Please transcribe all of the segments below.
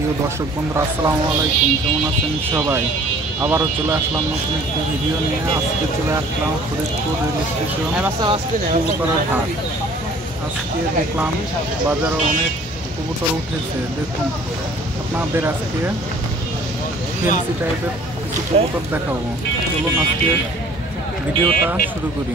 প্রিয় দর্শক বন্ধুরা, আসসালামু আলাইকুম। কেমন আছেন সবাই? আবারও চলে আসলাম নতুন একটি ভিডিও নিয়ে। আজকে চলে আসলাম ফরিদপুর রেল স্টেশন কবুতরের হাট। আজকে দেখলাম বাজারে অনেক কবুতর উঠেছে। দেখুন, আপনাদের আজকে ফেন্সি টাইপের কিছু কবুতর দেখাবো। চলুন আজকে ভিডিওটা শুরু করি।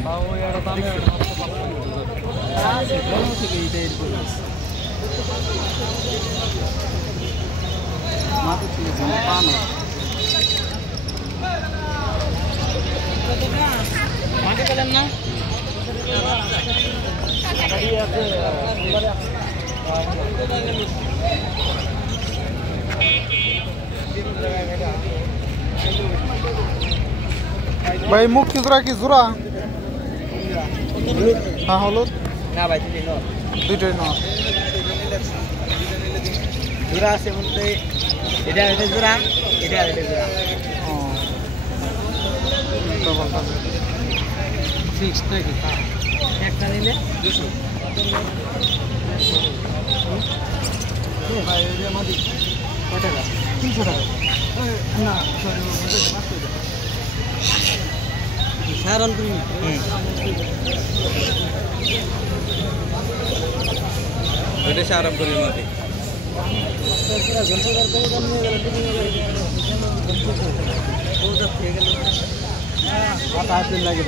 ভাই মুক্তি জোড়া কি জোড়া? হ্যাঁ, হলুদ না ভাই, দুইটাই না। জোড়া আছে বলতে এটা জোড়া, এটা জোড়া। ফিক্সড নাকি? একটা নিলে 200। ভাই এটা মাদি কত টাকা? 300 টাকা। না সরি, 500 টাকা। সারন তুমি এটা সারাম করি মাদি। লাগে